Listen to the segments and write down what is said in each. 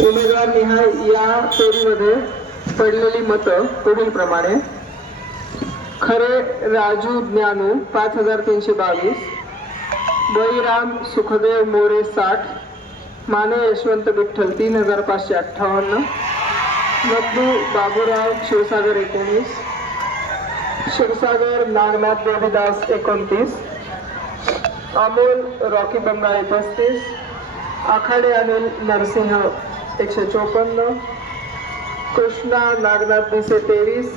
उमेदवार निहाय या फेरीमध्ये पडलेली मतं पुढील प्रमाणे खरे राजू ज्ञानू पाच हजार तीनशे बावीस. बळीराम सुखदेव मोरे साठ. माने यशवंत विठ्ठल तीन हजार पाचशे अठ्ठावन्न. नब्दू बाबूराव शिवसागर एकोणीस. शिवसागर नागनाथ देवीदास एकोणतीस. अमोल रॉकी बंगाळे पस्तीस आखाडे अनिल नरसिंह एकशे चोपन्न कृष्णा नागनाथ दिसे तेवीस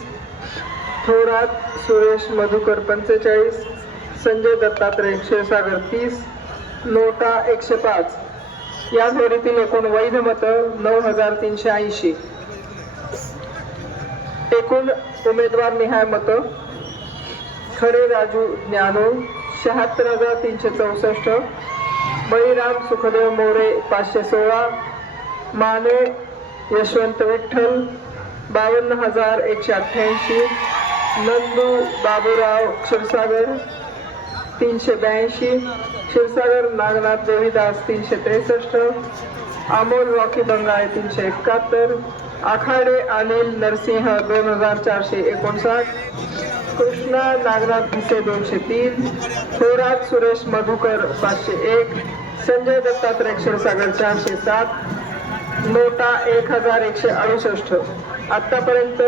थोरात सुरेश मधुकर पंचेचाळीस संजय दत्तात्रय क्षीरसागर तीस नोटा एकशे पाच. या फेरीतील एकूण वैध मतं नऊ हजार तीनशे ऐंशी. एकूण उमेदवार निहाय मतं खरे राजू ज्ञानो शहात्तर हजार तीनशे चौसष्ट बळीराम सुखदेव मोरे पाचशे सोळा माने यशवंत विठ्ठल बावन्न हजार एकशे अठ्ठ्याऐंशी नंदू बाबूराव क्षीरसागर तीनशे ब्याऐंशी क्षीरसागर नागनाथ देवीदास तीनशे त्रेसष्ट अमोल रॉकी बंगाळे तीनशे एकाहत्तर आखाडे अनिल नरसिंह दोन हजार चारशे एकोणसाठ कृष्णा नागनाथ भिसे दोनशे तीन थोरात सुरेश मधुकर पाचशे एक संजय दत्तात्रय क्षीरसागर चारशे सात नोटा एक हजार एकशे अडुसष्ट आतापर्यंत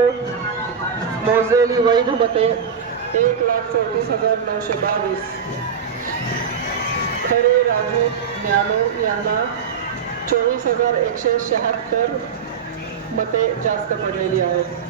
मोजलेली वैध मते एक लाख चौतीस हजार नऊशे बावीस. खरे राजू ज्ञानो यांना चोवीस हजार एकशे शहात्तर मते जास्त पडलेली आहेत.